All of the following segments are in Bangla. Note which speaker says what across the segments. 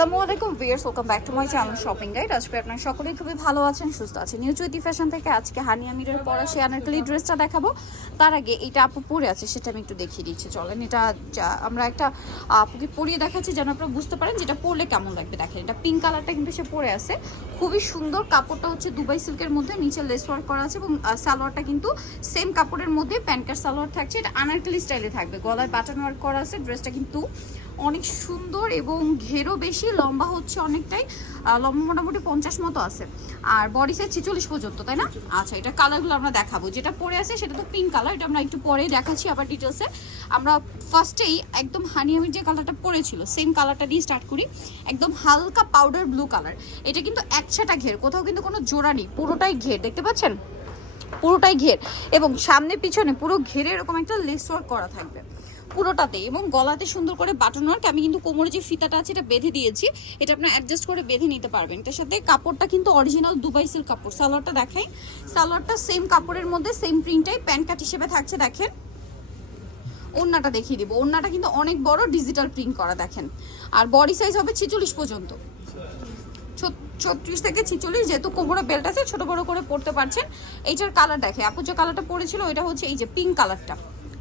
Speaker 1: আসসালামু আলাইকুম viewers welcome back to my channel shopping guide আজকে আপনারা সকলেই খুবই ভালো আছেন, সুস্থ আছেন। নিউ চৈতি ফ্যাশন থেকে আজকে হানি আমিরের পরা সে আনারকলি ড্রেসটা দেখাবো। তার আগে এটা আপু পরে আছে, সেটা আমি একটু দেখিয়ে দিচ্ছি। চলেন, এটা আমরা একটা আপুকে পরিয়ে দেখাচ্ছি যেন আপনারা বুঝতে পারেন যেটা পরলে কেমন লাগবে। দেখেন, এটা পিঙ্ক কালারটা কিন্তু সে পরে আছে। খুবই সুন্দর কাপড়টা হচ্ছে দুবাই সিল্কের মধ্যে, নিচে লেস ওয়ার্ক করা আছে এবং সালোয়ারটা কিন্তু সেম কাপড়ের মধ্যে প্যান্টকার সালোয়ার থাকছে। এটা আনারকলি স্টাইলে থাকবে। গলায় বাটন ওয়ার্ক করা আছে ড্রেসটা কিন্তু অনেক সুন্দর এবং ঘেরও বেশি, লম্বা হচ্ছে অনেকটাই লম্বা মোটামুটি পঞ্চাশ মতো আছে। আর বডি সাইজ ছেচল্লিশ পর্যন্ত, তাই না? আচ্ছা এটা কালারগুলো আমরা দেখাবো। যেটা পরে আছে সেটা তো পিঙ্ক কালার এটা আমরা একটু পরে দেখাচ্ছি আবার ডিটেলসে আমরা ফার্স্টেই একদম হানি আমির যে কালারটা পরেছিল সেম কালারটা দিয়ে স্টার্ট করি। একদম হালকা পাউডার ব্লু কালার এটা কিন্তু একসাটা ঘের, কোথাও কিন্তু কোনো জোড়া নেই, পুরোটাই ঘের, দেখতে পাচ্ছেন? পুরোটাই ঘের। এবং সামনে পিছনে পুরো ঘেরে এরকম একটা লেস ওয়ার্ক করা থাকবে। পুরোটাতে এবং গলাতে সুন্দর করে বাটন ওয়ার্ক আমি কিন্তু কোমরে যে ফিতাটা আছে এটা বেঁধে দিয়েছি, এটা আপনার অ্যাডজাস্ট করে বেঁধে নিতে পারবেন। এটার সাথে কাপড়টা কিন্তু অরিজিনাল দুবাই সিল্ক কাপড়, সালোয়ারটা দেখাই। সালোয়ারটা সেম কাপড়ের মধ্যে সেম প্রিন্টাই প্যান্ট কাট হিসেবে থাকছে, দেখেন। ওড়নাটা দেখিয়ে দিব। ওড়নাটা কিন্তু অনেক বড় ডিজিটাল প্রিন্ট করা, দেখেন। আর বডি সাইজ হবে ছিচল্লিশ পর্যন্ত। ছত্রিশ থেকে ছিচল্লিশ, যেহেতু কোমরে বেল্ট আছে, ছোট বড় করে পড়তে পারছেন। এইটার কালার দেখে। আপু যে কালারটা পরেছিল, ওইটা হচ্ছে এই যে পিঙ্ক কালারটা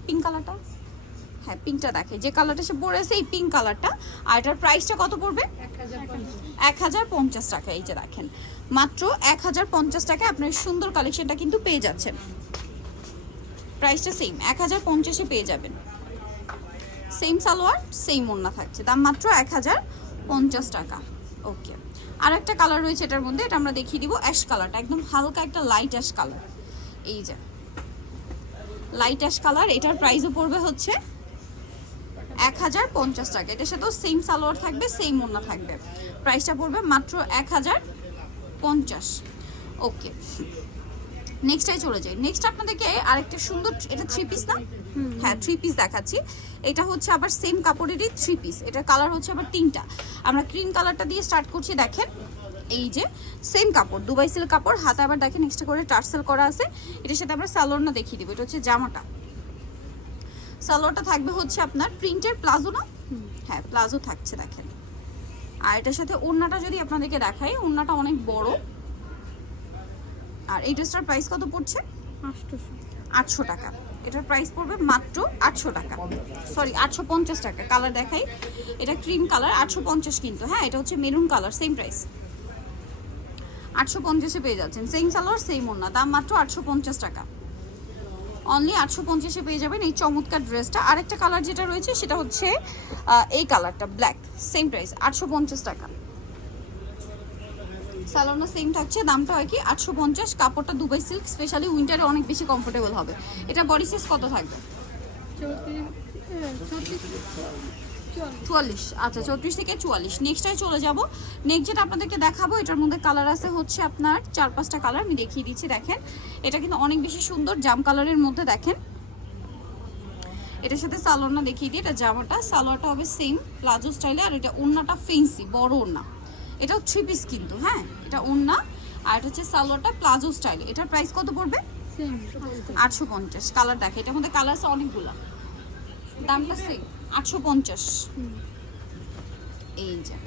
Speaker 1: পিঙ্ক কালারটা হ্যাঁ পিঙ্কটা দেখে। যে কালারটা সে পরেছে এই পিঙ্ক কালারটা আর এটার প্রাইসটা কত পড়বে? এক হাজার পঞ্চাশ টাকা, এই যে দেখেন। মাত্র এক হাজার পঞ্চাশ টাকায় আপনার সুন্দর কালেকশনটা কিন্তু পেয়ে যাচ্ছেন। প্রাইসটা সেম এক হাজার পঞ্চাশে পেয়ে যাবেন। সেম সালোয়ার সেম ওড়না থাকছে। দাম মাত্র এক হাজার পঞ্চাশ টাকা। ওকে আর একটা কালার রয়েছে এটার মধ্যে, এটা আমরা দেখিয়ে দিব অ্যাশ কালারটা একদম হালকা একটা লাইট অ্যাশ কালার এই যে লাইট অ্যাশ কালার এটার প্রাইসও পড়বে হচ্ছে এক হাজার পঞ্চাশ টাকা। এটার সাথেও সেম সালোয়ার থাকবে সেম ওড়না থাকবে। প্রাইসটা পড়বে মাত্র এক হাজার পঞ্চাশ। ওকে নেক্সটটাই চলে যাই। নেক্সট আপনাদেরকে আরেকটা সুন্দর এটা থ্রি পিস না? হ্যাঁ থ্রি পিস দেখাচ্ছি। এটা হচ্ছে আবার সেম কাপড়েরই থ্রি পিস এটার কালার হচ্ছে আবার তিনটা। আমরা ক্রিম কালারটা দিয়ে স্টার্ট করছি দেখেন। এই যে সেম কাপড় দুবাই সিল্ক কাপড়। হাতে আবার দেখেন এক্সট্রা করে টার্সেল করা আছে। এটার সাথে আমরা সালোয়ারটা দেখিয়ে দেবো। এটা হচ্ছে জামাটা। সালোয়ারটা থাকবে হচ্ছে আপনার প্রিন্টের প্লাজো না? হ্যাঁ প্লাজো থাকছে দেখেন। আর এটার সাথে ওড়নাটা যদি আপনাদেরকে দেখাই ওড়নাটা অনেক বড়। আর এই ড্রেসটার প্রাইস কত পড়ছে? আটশো। টাকা। এটার প্রাইস পড়বে মাত্র আটশো টাকা। সরি আটশো পঞ্চাশ টাকা। কালার দেখাই। এটা ক্রিম কালার আটশো পঞ্চাশ কিন্তু। হ্যাঁ এটা হচ্ছে মেরুন কালার সেম প্রাইস আটশো পঞ্চাশে পেয়ে যাচ্ছেন। সেম সালোয়ার সেম ওড়না। দাম মাত্র আটশো পঞ্চাশ টাকা। অনলি আটশো পঞ্চাশে পেয়ে যাবেন এই চমৎকার ড্রেসটা আরেকটা কালার যেটা রয়েছে, সেটা হচ্ছে এই কালারটা ব্ল্যাক সেম প্রাইস আটশো পঞ্চাশ টাকা। সালোনা সেম থাকছে দামটা হয় কি আটশো পঞ্চাশ। কাপড়টা দুবাই সিল্ক স্পেশালি উইন্টারে অনেক বেশি কমফোর্টেবল হবে। এটা বডি সাইজ কত থাকবে? চুয়াল্লিশ। আচ্ছা চৌত্রিশ থেকে চুয়াল্লিশ। নেক্সটটাই চলে যাব। নেক্সট যেটা আপনাদেরকে দেখাবো এটার মধ্যে কালার আছে হচ্ছে আপনার চার পাঁচটা কালার আমি দেখিয়ে দিচ্ছি দেখেন। এটা কিন্তু অনেক বেশি সুন্দর জাম কালারের মধ্যে দেখেন। এটার সাথে সালোয়ারটা দেখিয়ে দিই। এটা জামাটা সালোয়ারটা হবে সেম প্লাজো স্টাইলে আর এটা ওড়নাটা ফেন্সি বড় ওড়না। এটাও থ্রি পিস কিন্তু হ্যাঁ? এটা ওড়না আর এটা হচ্ছে সালোয়ারটা প্লাজো স্টাইলে এটার প্রাইস কত পড়বে? আটশো পঞ্চাশ। কালার দেখে। এটার মধ্যে কালার আছে অনেকগুলা। দামটা সেম আটশো পঞ্চাশ। এই যে।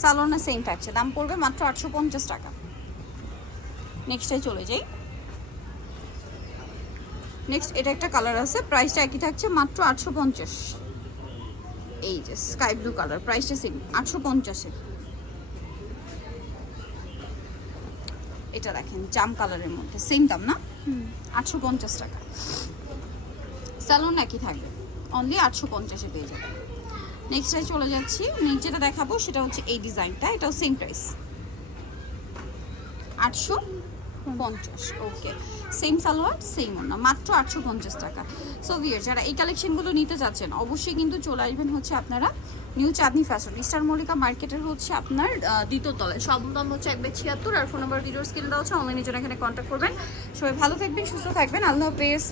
Speaker 1: সালোনা সেম থাকছে দাম পড়বে মাত্র আটশো পঞ্চাশ টাকা। নেক্সটে চলে যাই। নেক্সট এটা একটা কালার আছে। প্রাইসটা একই থাকছে মাত্র আটশো পঞ্চাশ। এই যে স্কাই ব্লু কালার প্রাইসটা সেম আটশো পঞ্চাশে। এটা দেখেন জাম কালারের মধ্যে। সেম দাম না? আটশো পঞ্চাশ টাকা। স্যালন একই থাকবে। অনলি আটশো পঞ্চাশে পেয়ে যাবে নেক্সটে চলে যাচ্ছি। যেটা দেখাবো সেটা হচ্ছে এই ডিজাইনটা। এটাও সেম প্রাইস আটশো পঞ্চাশ ওকে সেম সালোয়ার সেম ওনা মাত্র আটশো পঞ্চাশ টাকা। সো ভিয়ার যারা এই কালেকশনগুলো নিতে চাচ্ছেন, অবশ্যই কিন্তু চলে আসবেন হচ্ছে আপনারা new Chandni fashion star Mallika মার্কেটের হচ্ছে আপনার দ্বিতীয় তলায়। সব দাম হচ্ছে একবার ছিয়াত্তর, আর ফোন নাম্বার ভিডিওর দেওয়া হচ্ছে অনলাইনে জন্য এখানে কন্ট্যাক্ট করবেন। সবাই ভালো থাকবেন, সুস্থ থাকবেন। আল্লাহ হাফেজ।